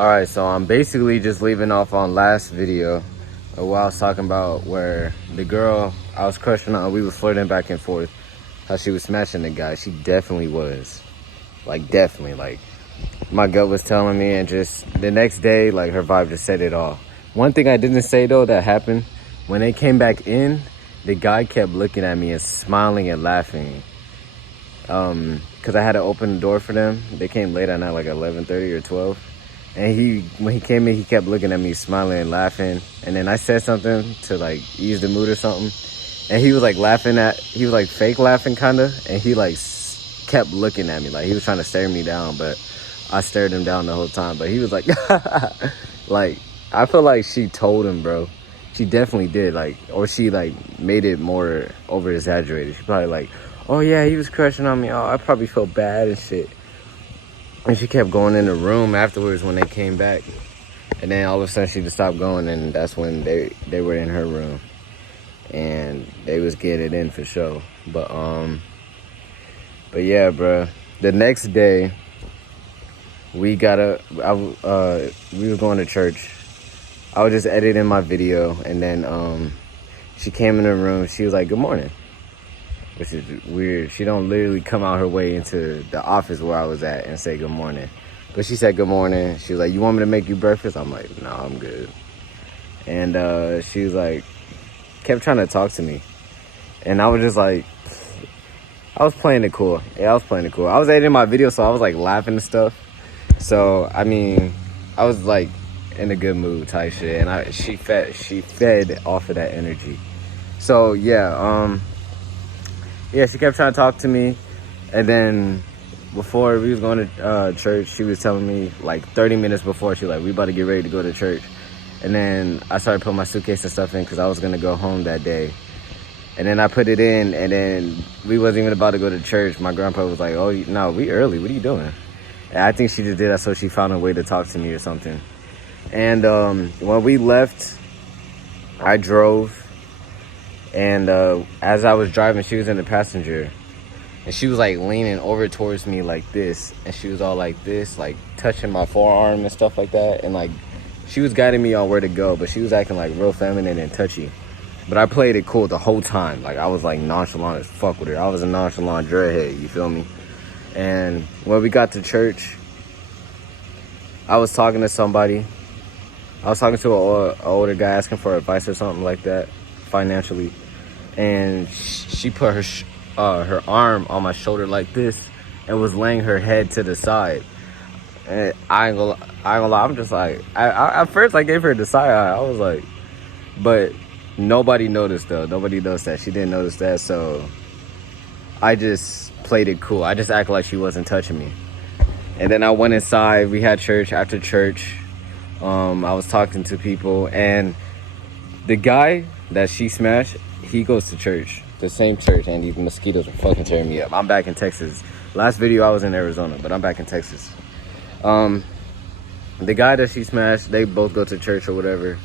Alright, so I'm basically just leaving off on last video where I was talking about where the girl I was crushing on, we was flirting back and forth, how she was smashing the guy. She definitely was. Like, definitely. Like, my gut was telling me, and just the next day, like, her vibe just said it all. One thing I didn't say, though, that happened, when they came back in, the guy kept looking at me and smiling and laughing. Because I had to open the door for them. They came late at night, like 11:30 or 12. And when he came in, he kept looking at me, smiling and laughing. And then I said something to like ease the mood or something. And he was like he was like fake laughing kind of. And he like kept looking at me, like he was trying to stare me down. But I stared him down the whole time. But he was like, like, I feel like she told him, bro. She definitely did, like, or she like made it more over exaggerated. She probably like, oh yeah, he was crushing on me. Oh, I probably felt bad and shit. And she kept going in the room afterwards when they came back. And then all of a sudden she just stopped going, and that's when they were in her room. And they was getting it in for sure. But yeah, bro. The next day, we were going to church. I was just editing my video, and then she came in the room. She was like, good morning. Which is weird. She don't literally come out her way into the office where I was at and say good morning. But she said good morning. She was like, you want me to make you breakfast? I'm like, no, I'm good. And she was like, kept trying to talk to me. And I was just like, I was playing it cool. Yeah, I was playing it cool. I was editing my video, so I was like laughing and stuff. So, I mean, I was like in a good mood type shit. And she fed off of that energy. So, yeah, yeah, she kept trying to talk to me, and then before we was going to church, she was telling me, like 30 minutes before, she was like, we about to get ready to go to church. And then I started putting my suitcase and stuff in because I was going to go home that day. And then I put it in, and then we wasn't even about to go to church. My grandpa was like, oh, no, we early. What are you doing? And I think she just did that so she found a way to talk to me or something. And when we left, I drove. And as I was driving, she was in the passenger, and she was like leaning over towards me like this, and she was all like this, like touching my forearm and stuff like that. And like she was guiding me on where to go, but she was acting like real feminine and touchy. But I played it cool the whole time. Like I was like nonchalant as fuck with her. I was a nonchalant dreadhead, you feel me? And when we got to church, I was talking to somebody. I was talking to an older guy asking for advice or something like that, financially. And she put her arm on my shoulder like this and was laying her head to the side. And I ain't gonna lie, I'm just like, at first I gave her the side eye. I was like, but nobody noticed though. Nobody noticed that. She didn't notice that, so I just played it cool. I just acted like she wasn't touching me. And then I went inside. We had church. After church, I was talking to people, and the guy that she smashed, he goes to church, the same church, and these mosquitoes are fucking tearing me up. I'm back in Texas. Last video I was in Arizona, but I'm back in Texas. The guy that she smashed, they both go to church or whatever,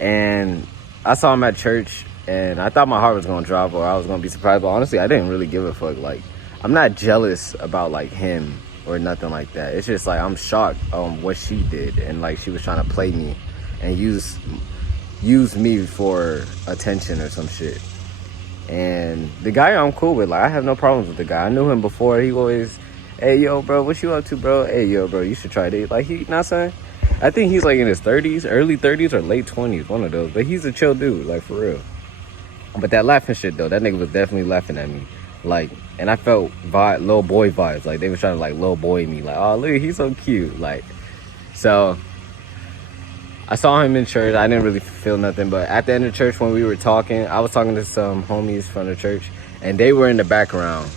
and I saw him at church, and I thought my heart was gonna drop or I was gonna be surprised, but honestly I didn't really give a fuck. Like, I'm not jealous about like him or nothing like that. It's just like I'm shocked on what she did, and like she was trying to play me and use me for attention or some shit. And the guy I'm cool with, like I have no problems with the guy. I knew him before. He always, hey yo bro, what you up to, bro? Hey yo bro, you should try this. Like, he, not saying, I think he's like in his 30s, early 30s or late 20s, one of those. But he's a chill dude, like for real. But that laughing shit though, that nigga was definitely laughing at me. Like, and I felt little boy vibes. Like they were trying to like little boy me. Like, oh look, he's so cute. Like, so I saw him in church. I didn't really feel nothing, but at the end of church when we were talking, I was talking to some homies from the church, and they were in the background,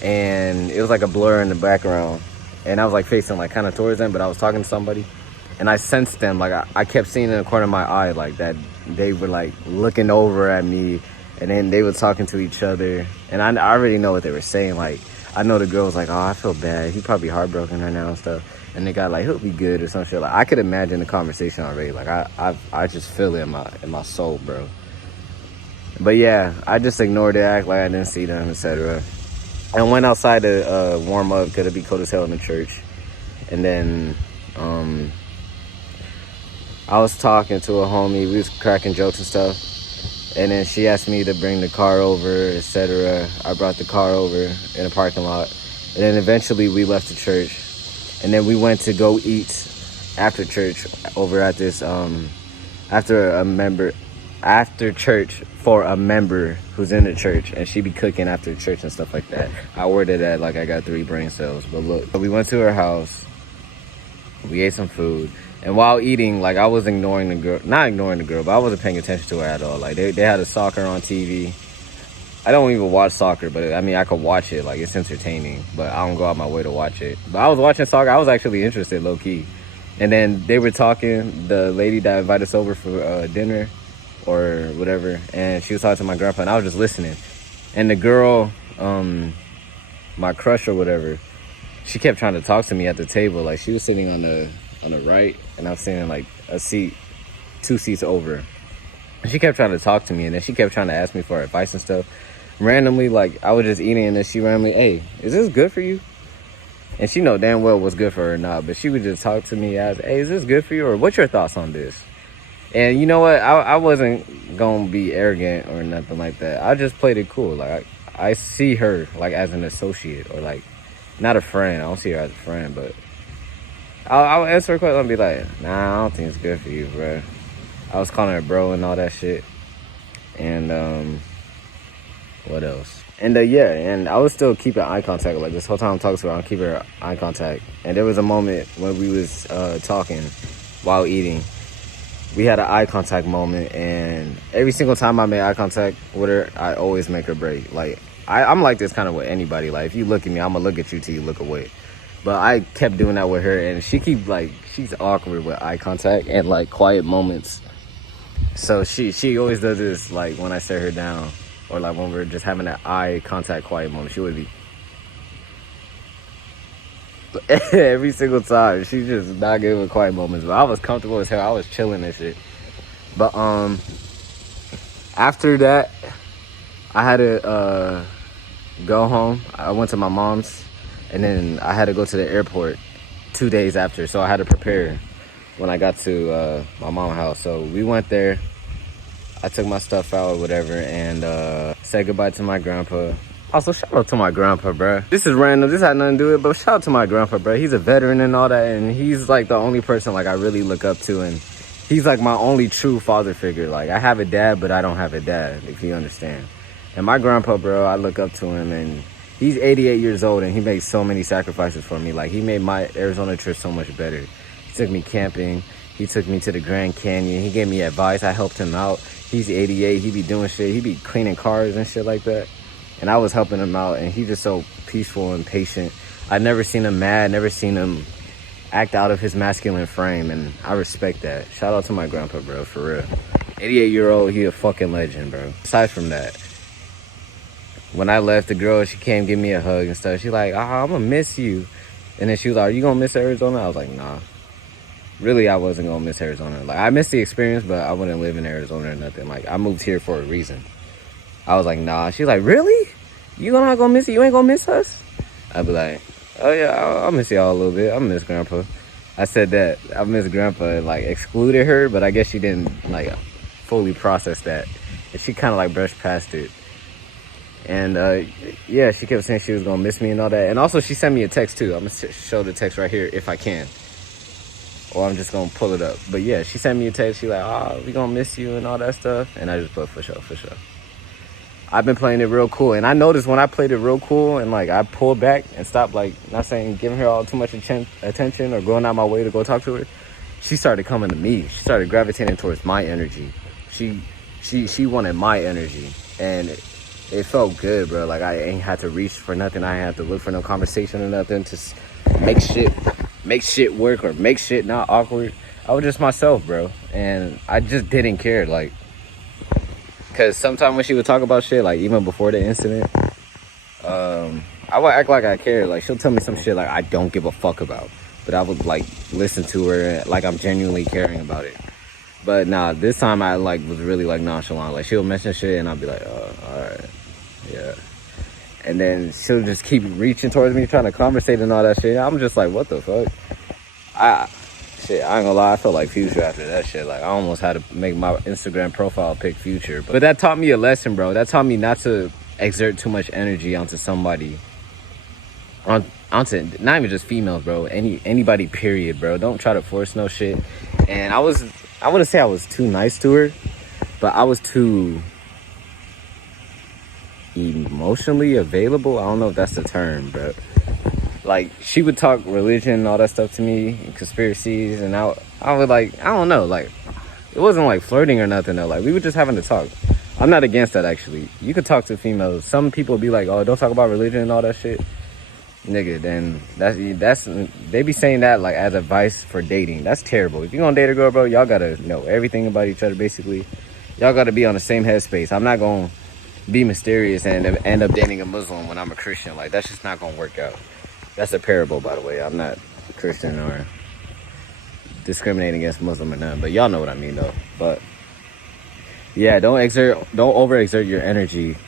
and it was like a blur in the background, and I was like facing like kind of towards them, but I was talking to somebody, and I sensed them. Like I kept seeing in the corner of my eye like that they were like looking over at me, and then they were talking to each other, and I already know what they were saying. Like, I know the girl was like, oh, I feel bad, he probably heartbroken right now and stuff. And they got like, he'll be good or some shit. Like, I could imagine the conversation already. Like, I just feel it in my soul, bro. But yeah, I just ignored it, act like I didn't see them, etc. And went outside to warm up because it'd be cold as hell in the church. And then I was talking to a homie. We was cracking jokes and stuff. And then she asked me to bring the car over, etc. I brought the car over in a parking lot. And then eventually we left the church. And then we went to go eat after church over at this, after church for a member who's in the church. And she be cooking after church and stuff like that. I worded that like I got 3 brain cells. But look, we went to her house. We ate some food. And while eating, like, I was ignoring the girl. Not ignoring the girl, but I wasn't paying attention to her at all. Like, they had a soccer on TV. I don't even watch soccer, but, I mean, I could watch it. Like, it's entertaining. But I don't go out my way to watch it. But I was watching soccer. I was actually interested, low-key. And then they were talking, the lady that invited us over for dinner or whatever. And she was talking to my grandpa, and I was just listening. And the girl, my crush or whatever, she kept trying to talk to me at the table. Like, she was sitting on the right, and I was sitting in like a seat 2 seats over, and she kept trying to talk to me, and then she kept trying to ask me for advice and stuff randomly. Like, I was just eating, and then she randomly, hey, is this good for you? And she know damn well what's good for her or not, but she would just talk to me as, hey, is this good for you, or what's your thoughts on this? And you know what, I wasn't gonna be arrogant or nothing like that. I just played it cool. Like, I see her like as an associate, or like not a friend. I don't see her as a friend, but I'll answer her question and be like, nah, I don't think it's good for you, bro. I was calling her bro and all that shit. And, what else? And, yeah, and I was still keeping eye contact. Like, this whole time I'm talking to her, I'm keeping her eye contact. And there was a moment when we was talking while eating. We had an eye contact moment, and every single time I made eye contact with her, I always make her break. Like, I'm like this kind of with anybody. Like, if you look at me, I'm going to look at you till you look away. But I kept doing that with her, and she's awkward with eye contact and like quiet moments. So she always does this, like when I stare her down, or like when we're just having that eye contact quiet moment, she would be every single time. She's just not good with quiet moments. But I was comfortable as hell. I was chilling and shit. But after that, I had to go home. I went to my mom's. And then I had to go to the airport 2 days after. So I had to prepare when I got to my mom's house. So we went there. I took my stuff out or whatever and said goodbye to my grandpa. Also, shout out to my grandpa, bro. This is random. This had nothing to do with it, but shout out to my grandpa, bro. He's a veteran and all that. And he's like the only person like I really look up to. And he's like my only true father figure. Like, I have a dad, but I don't have a dad, if you understand. And my grandpa, bro, I look up to him, and he's 88 years old, and he makes so many sacrifices for me. Like, he made my Arizona trip so much better. He took me camping. He took me to the Grand Canyon. He gave me advice. I helped him out. He's 88. He be doing shit. He be cleaning cars and shit like that. And I was helping him out, and he's just so peaceful and patient. I never seen him mad. Never seen him act out of his masculine frame, and I respect that. Shout out to my grandpa, bro, for real. 88-year-old, he a fucking legend, bro. Aside from that, when I left, the girl, she came give me a hug and stuff. She like, I'm gonna miss you. And then she was like, are you gonna miss Arizona? I was like, nah. Really, I wasn't gonna miss Arizona. Like, I missed the experience, but I wouldn't live in Arizona or nothing. Like, I moved here for a reason. I was like, nah. She's like, really? You not gonna miss it? You ain't gonna miss us? I'd be like, oh yeah, I'll miss y'all a little bit. I miss Grandpa. I said that. I miss Grandpa and like excluded her, but I guess she didn't like fully process that. And she kind of like brushed past it. And yeah, she kept saying she was gonna miss me and all that. And also she sent me a text too. I'm gonna show the text right here if I can. Or I'm just gonna pull it up. But yeah, she sent me a text. She like, we gonna miss you and all that stuff. And I just put for sure. I've been playing it real cool. And I noticed when I played it real cool and like I pulled back and stopped like, not saying giving her all too much attention or going out my way to go talk to her, she started coming to me. She started gravitating towards my energy. She wanted my energy. And it felt good, bro. Like, I ain't had to reach for nothing. I ain't had to look for no conversation or nothing to make shit work or make shit not awkward. I was just myself, bro. And I just didn't care. Like, because sometimes when she would talk about shit, like, even before the incident, I would act like I cared. Like, she'll tell me some shit, like, I don't give a fuck about. But I would, like, listen to her, like, I'm genuinely caring about it. But, nah, this time I, like, was really, like, nonchalant. Like, she'll mention shit, and I'll be like, all right, yeah. And then she'll just keep reaching towards me, trying to conversate and all that shit. I'm just like, what the fuck? Shit, I ain't gonna lie, I felt like Future after that shit. Like, I almost had to make my Instagram profile pic Future. But that taught me a lesson, bro. That taught me not to exert too much energy onto somebody. Onto not even just females, bro. Anybody, period, bro. Don't try to force no shit. And I wouldn't say I was too nice to her, but I was too emotionally available. I don't know if that's the term, but like, she would talk religion and all that stuff to me, and conspiracies, and I would like, I don't know, like, it wasn't like flirting or nothing though. Like, we were just having to talk. I'm not against that, actually. You could talk to females. Some people be like, oh, don't talk about religion and all that shit. Nigga, then that's they be saying that like as advice for dating. That's terrible. If you gonna date a girl, bro, y'all gotta know everything about each other. Basically, y'all gotta be on the same headspace. I'm not gonna be mysterious and end up dating a Muslim when I'm a Christian. Like, that's just not gonna work out. That's a parable, by the way. I'm not Christian or discriminating against Muslim or none, but y'all know what I mean though. But yeah, don't overexert your energy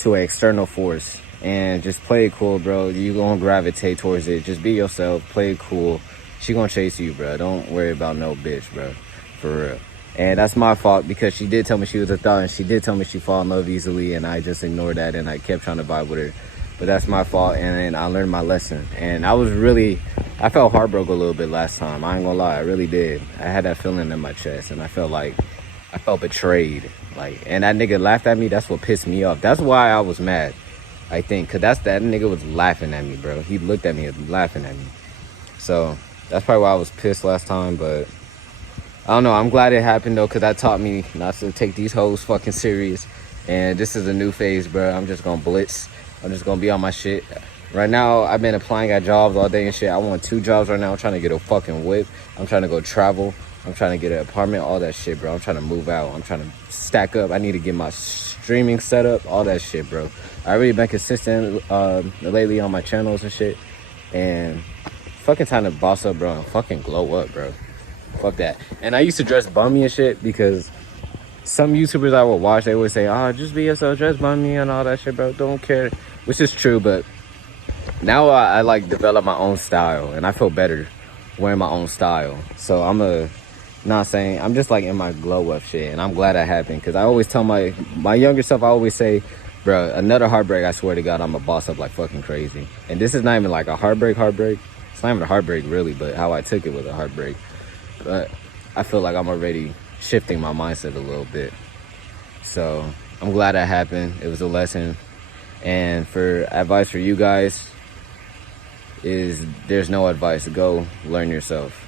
to an external force. And just play it cool, bro. You gonna gravitate towards it. Just be yourself. Play it cool. She gonna chase you, bro. Don't worry about no bitch, bro. For real. And that's my fault, because she did tell me she was a thought, and she did tell me she fall in love easily, and I just ignored that, and I kept trying to vibe with her. But that's my fault, and I learned my lesson. And I felt heartbroken a little bit last time. I ain't gonna lie, I really did. I had that feeling in my chest, and I felt betrayed. Like, and that nigga laughed at me. That's what pissed me off. That's why I was mad, I think, because that nigga was laughing at me, bro. He looked at me and laughing at me. So that's probably why I was pissed last time. But I don't know. I'm glad it happened, though, because that taught me not to take these hoes fucking serious. And this is a new phase, bro. I'm just going to blitz. I'm just going to be on my shit. Right now, I've been applying at jobs all day and shit. I want 2 jobs right now. I'm trying to get a fucking whip. I'm trying to go travel. I'm trying to get an apartment, all that shit, bro. I'm trying to move out. I'm trying to stack up. I need to get my streaming set up, all that shit, bro. I already been consistent lately on my channels and shit. And fucking time to boss up, bro, and fucking glow up, bro. Fuck that. And I used to dress bummy and shit, because some YouTubers I would watch, they would say, oh, just be yourself, dress bummy and all that shit, bro. Don't care. Which is true, but now I like develop my own style, and I feel better wearing my own style. So I'm just like in my glow up shit, and I'm glad that happened, because I always tell my younger self, I always say, bro, another heartbreak, I swear to God, I'm a boss up like fucking crazy. And this is not even like a heartbreak. It's not even a heartbreak, really, but how I took it was a heartbreak. But I feel like I'm already shifting my mindset a little bit. So I'm glad that happened. It was a lesson. And for advice for you guys is, there's no advice. Go learn yourself.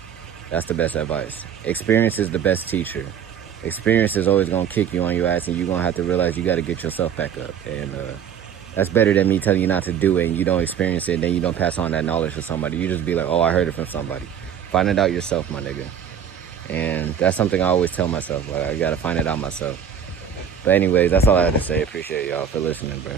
That's the best advice. Experience is the best teacher. Experience is always going to kick you on your ass, and you're going to have to realize you got to get yourself back up. And that's better than me telling you not to do it and you don't experience it, and then you don't pass on that knowledge to somebody. You just be like, oh, I heard it from somebody. Find it out yourself, my nigga. And that's something I always tell myself. Like, I got to find it out myself. But anyways, that's all I had to say. Appreciate y'all for listening, bro.